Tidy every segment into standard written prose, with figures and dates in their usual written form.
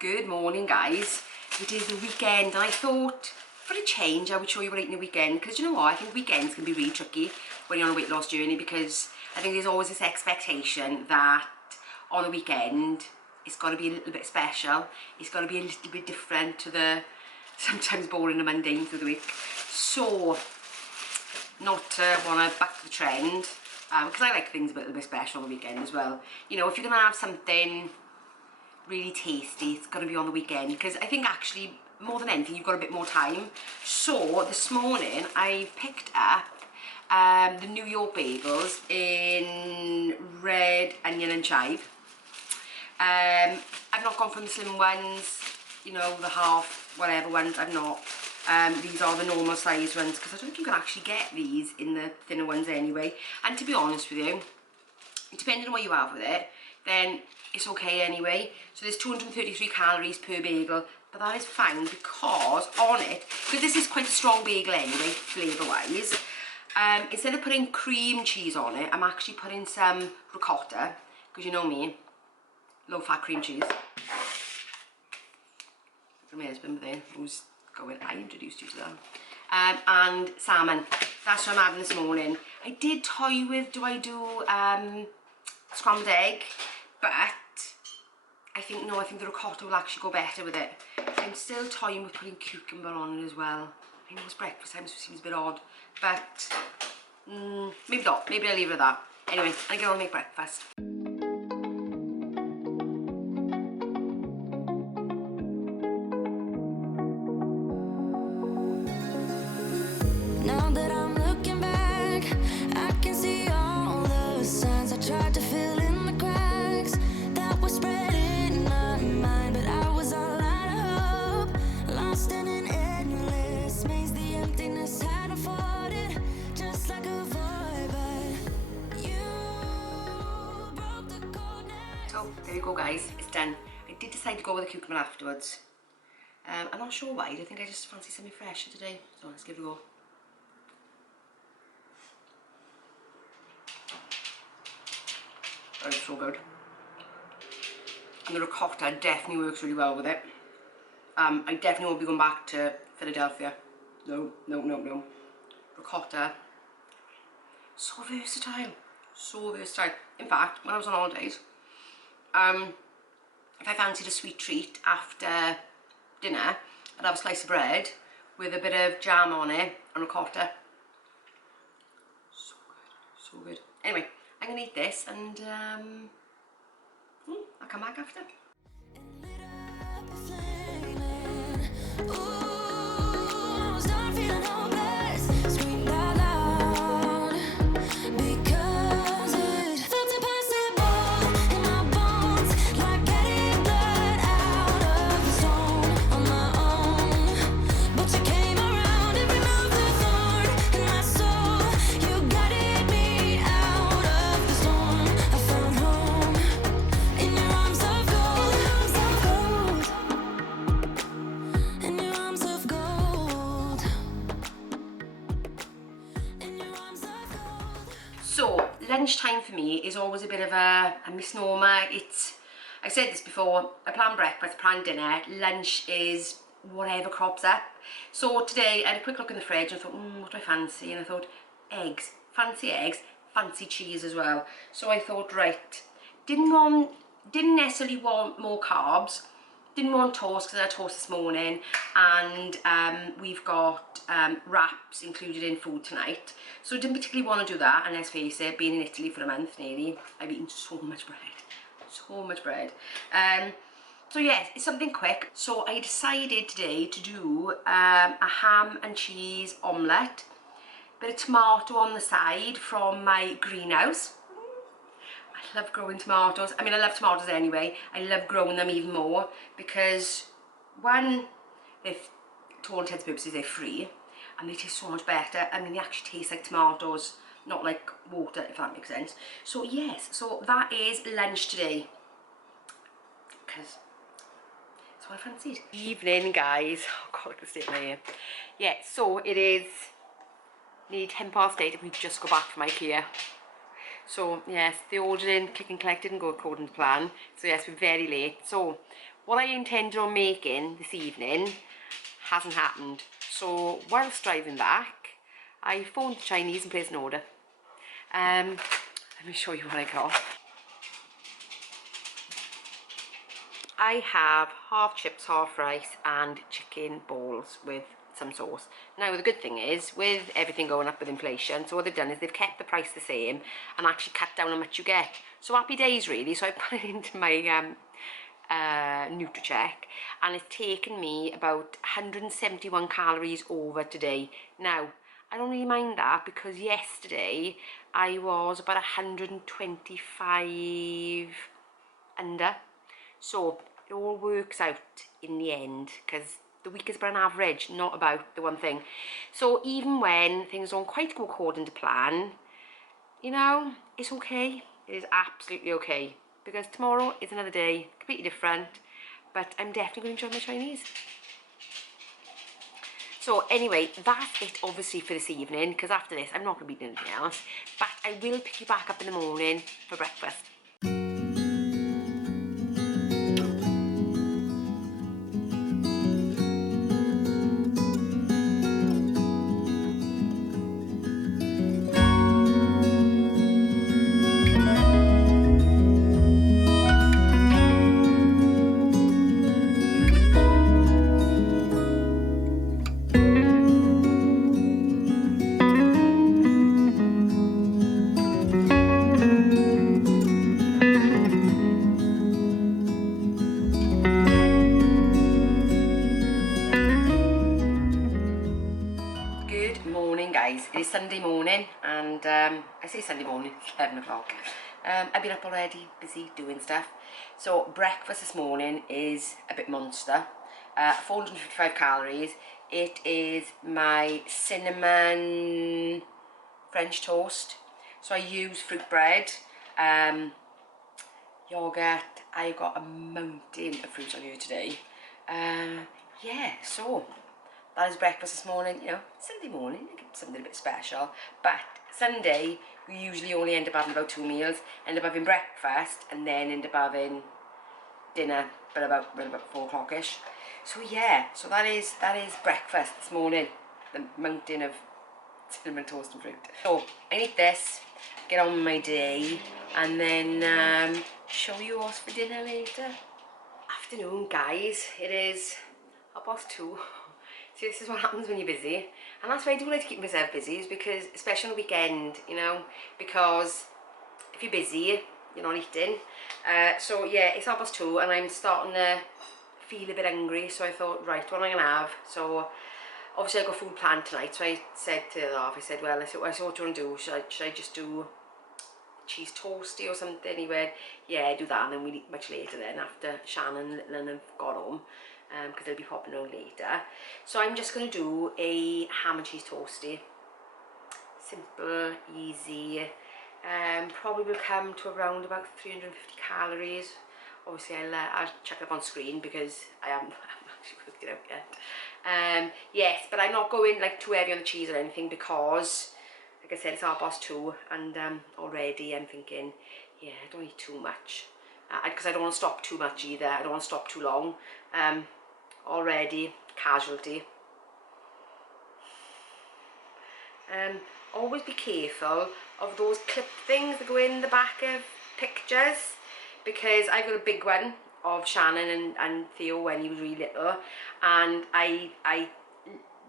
Good morning, guys. It is the weekend and I thought for a change I would show you what I eat in the weekend, because you know what, I think weekends can be really tricky when you're on a weight loss journey, because I think there's always this expectation that on the weekend it's got to be a little bit special, it's got to be a little bit different to the sometimes boring and mundane through the week. So not want to back to the trend, because I like things a little bit special on the weekend as well. You know, if you're going to have something really tasty, it's got to be on the weekend, because I think actually more than anything you've got a bit more time. So this morning I picked up the New York bagels in red onion and chive. I've not gone from the slim ones, you know, the half whatever ones. I've not. These are the normal size ones, because I don't think you can actually get these in the thinner ones anyway. And to be honest with you, depending on what you have with it, then it's okay anyway. So there's 233 calories per bagel, but that is fine because on it, because this is quite a strong bagel anyway, flavour wise, instead of putting cream cheese on it, I'm actually putting some ricotta, because you know me, low fat cream cheese. From my husband there, who's going, I introduced you to that. And salmon, that's what I'm having this morning. I did toy with, do I do scrambled egg, but I think no, I think the ricotta will actually go better with it. I'm still toying with putting cucumber on it as well. I know it's breakfast time, so it seems a bit odd, but maybe not, maybe I'll leave it at that. Anyway, I'm gonna make breakfast. Now that I'm looking back, I can see all the signs I tried to fill in the cracks that were spread in my mind, but I was all out of hope, lost in an endless maze. The emptiness had unfolded just like a void, but you broke the coldness. So there you go, guys, it's done. I did decide to go with the cucumber afterwards. I'm not sure why, I think I just fancy something fresher today, so let's give it a go. That is so good. And the ricotta definitely works really well with it. I definitely won't be going back to Philadelphia. No. Ricotta, so versatile. So versatile. In fact, when I was on holidays, if I fancied a sweet treat after dinner, I'd have a slice of bread with a bit of jam on it and ricotta. So good, so good. Anyway, I'm gonna eat this and I'll come back after. So lunchtime for me is always a bit of a misnomer. I said this before, I plan breakfast, I plan dinner, lunch is whatever crops up. So today I had a quick look in the fridge and I thought, what do I fancy? And I thought, eggs, fancy cheese as well. So I thought, right, didn't necessarily want more carbs, didn't want toast because I had toast this morning, and we've got wraps included in food tonight, so I didn't particularly want to do that. And let's face it, being in Italy for a month nearly, I've eaten so much bread. So yes, it's something quick. So I decided today to do a ham and cheese omelette, bit of tomato on the side from my greenhouse. I love growing tomatoes. I mean, I love tomatoes anyway. I love growing them even more because, one, to all intents and purposes, they're free and they taste so much better. I mean, they actually taste like tomatoes, not like water, if that makes sense. So yes, so that is lunch today, because that's what I fancied. Evening, guys. Oh God, look at the state of my hair. Yeah, so it is nearly 8:10 and we just got back from IKEA. So yes, the order in click and collect didn't go according to plan. So yes, we're very late. So what I intended on making this evening hasn't happened. So whilst driving back, I phoned the Chinese and placed an order. Let me show you what I got. I have half chips, half rice and chicken balls with some sauce. Now the good thing is, with everything going up with inflation, so what they've done is they've kept the price the same and actually cut down how much you get. So happy days really. So I put it into my NutriCheck and it's taken me about 171 calories over today. Now I don't really mind that because yesterday I was about 125 under. So it all works out in the end because the week is about an average, not about the one thing. So even when things don't quite go according to plan, you know, it's okay. It is absolutely okay because tomorrow is another day, completely different, but I'm definitely going to enjoy my Chinese. So anyway, that's it obviously for this evening because after this I'm not going to be doing anything else, but I will pick you back up in the morning for breakfast. Guys, it is Sunday morning and I say Sunday morning, it's 11 o'clock. I've been up already, busy doing stuff. So breakfast this morning is a bit monster. 455 calories. It is my cinnamon French toast. So I use fruit bread, yogurt. I got a mountain of fruit on here today. Yeah, so that is breakfast this morning. You know, Sunday morning, something a bit special. But Sunday, we usually only end up having about 2 meals. End up having breakfast and then end up having dinner, but about 4 o'clock-ish. So yeah, so that is breakfast this morning. The mountain of cinnamon toast and fruit. So I eat this, get on with my day, and then show you what's for dinner later. Afternoon, guys. It is 2:30. See, this is what happens when you're busy, and that's why I do like to keep myself busy, is because, especially on the weekend, you know, because if you're busy, you're not eating. So yeah, it's 2:30 and I'm starting to feel a bit hungry, so I thought, right, what am I going to have? So obviously I got food planned tonight, so I said to the laugh, I said, well, what do you want to do? Should I just do cheese toasty or something? He went, yeah, do that, and then we'll eat much later then, after Shannon and Little have got home, because they'll be popping on later. So I'm just going to do a ham and cheese toasty. Simple, easy. Probably will come to around about 350 calories. Obviously I'll check it up on screen because I haven't actually worked it out yet. Yes, but I'm not going like too heavy on the cheese or anything because, like I said, it's 2:30 and already I'm thinking, yeah, I don't eat too much. Because I don't want to stop too much either. I don't want to stop too long. Already casualty. Always be careful of those clip things that go in the back of pictures, because I've got a big one of Shannon and Theo when he was really little, and I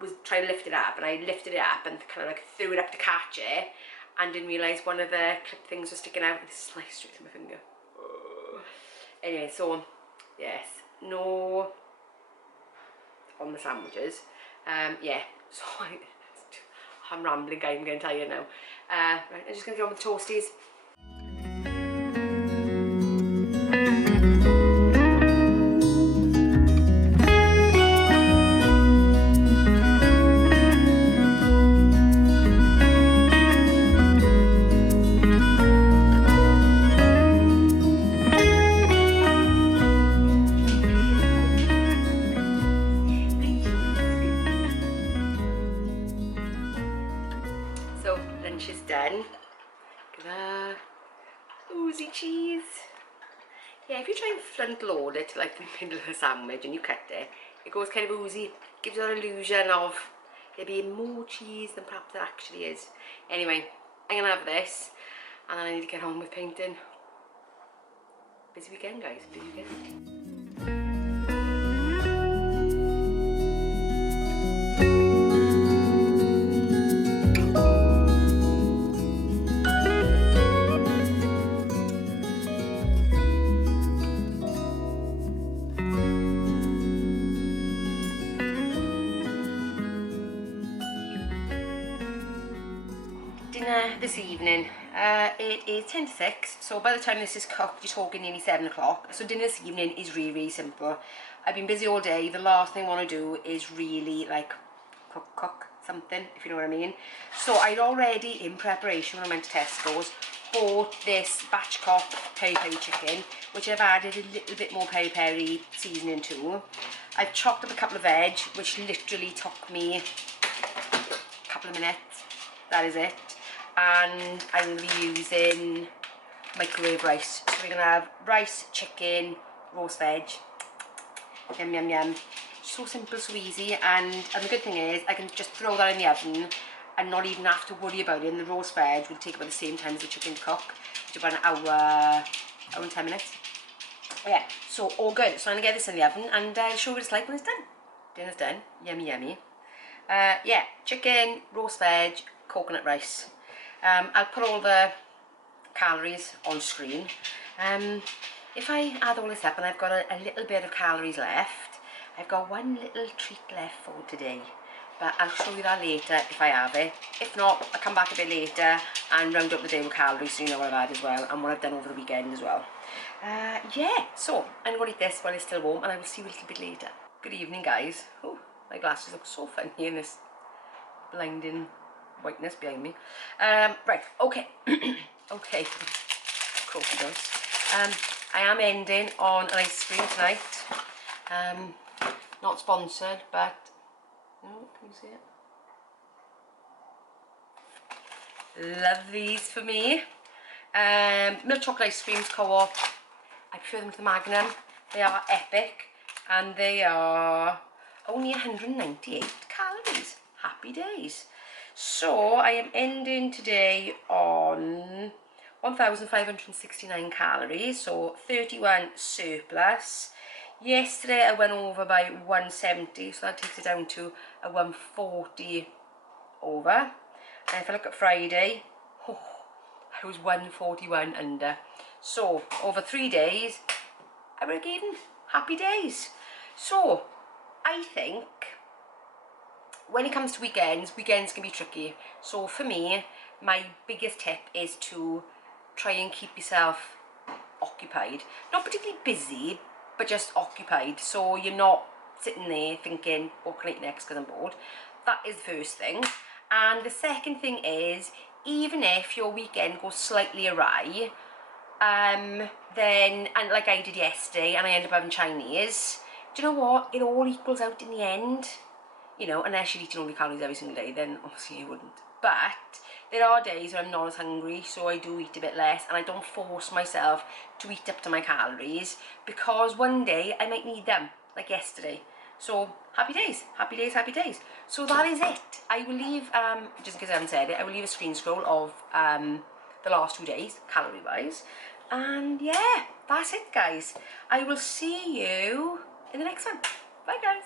was trying to lift it up, and I lifted it up and kind of like threw it up to catch it, and didn't realise one of the clip things was sticking out and it sliced straight through my finger. Anyway, so yes, no on the sandwiches. Yeah, so I'm rambling, guys, I'm getting tired now. Right, I'm just going to go on with the toasties. So lunch is done. Oozy cheese. Yeah, if you try and front load it like the middle of a sandwich and you cut it, it goes kind of oozy. Gives you an illusion of there being more cheese than perhaps there actually is. Anyway, I'm gonna have this and then I need to get on with painting. Busy weekend, guys, busy weekend. Dinner this evening, it is 10 to 6, so by the time this is cooked you're talking nearly 7 o'clock. So dinner this evening is really simple. I've been busy all day. The last thing I want to do is really like cook something, if you know what I mean. So I'd already, in preparation when I went to Tesco's, bought this batch cock peri peri chicken, which I've added a little bit more peri peri seasoning to. I've chopped up a couple of veg, which literally took me a couple of minutes. That is it. And I'm going to be using microwave rice. So we're going to have rice, chicken, roast veg. Yum, yum, yum. So simple, so easy. And the good thing is I can just throw that in the oven and not even have to worry about it. And the roast veg will take about the same time as the chicken to cook, which is about an hour and 10 minutes. Yeah, so all good. So I'm going to get this in the oven and I'll show you what it's like when it's done. Dinner's done. Yummy, yummy. Yeah, chicken, roast veg, coconut rice. I'll put all the calories on screen. If I add all this up and I've got a little bit of calories left, I've got one little treat left for today, but I'll show you that later if I have it. If not, I'll come back a bit later and round up the day with calories so you know what I've had as well and what I've done over the weekend as well. Yeah, so I'm going to eat this while it's still warm and I will see you a little bit later. Good evening, guys. Oh, my glasses look so funny in this blinding whiteness behind me. Right, okay. Okay, croaky does. I am ending on an ice cream tonight. Not sponsored, but oh, can you see it? Love these for me. Milk chocolate ice creams, Co-op. I prefer them to the Magnum. They are epic and they are only 198 calories. Happy days. So I am ending today on 1,569 calories, so 31 surplus. Yesterday I went over by 170, so that takes it down to a 140 over. And if I look at Friday, oh, I was 141 under. So over 3 days, I broke even. Happy days. So I think when it comes to weekends can be tricky. So for me, my biggest tip is to try and keep yourself occupied. Not particularly busy, but just occupied. So you're not sitting there thinking, what can I eat next because I'm bored. That is the first thing. And the second thing is, even if your weekend goes slightly awry, then, and like I did yesterday, and I ended up having Chinese, do you know what? It all equals out in the end. You know, unless you're eating all the calories every single day, then obviously you wouldn't. But there are days when I'm not as hungry, so I do eat a bit less, and I don't force myself to eat up to my calories, because one day I might need them, like yesterday. So happy days, happy days, happy days. So that is it. I will leave, just in case I haven't said it, I will leave a screen scroll of the last 2 days, calorie-wise. And yeah, that's it, guys. I will see you in the next one. Bye, guys.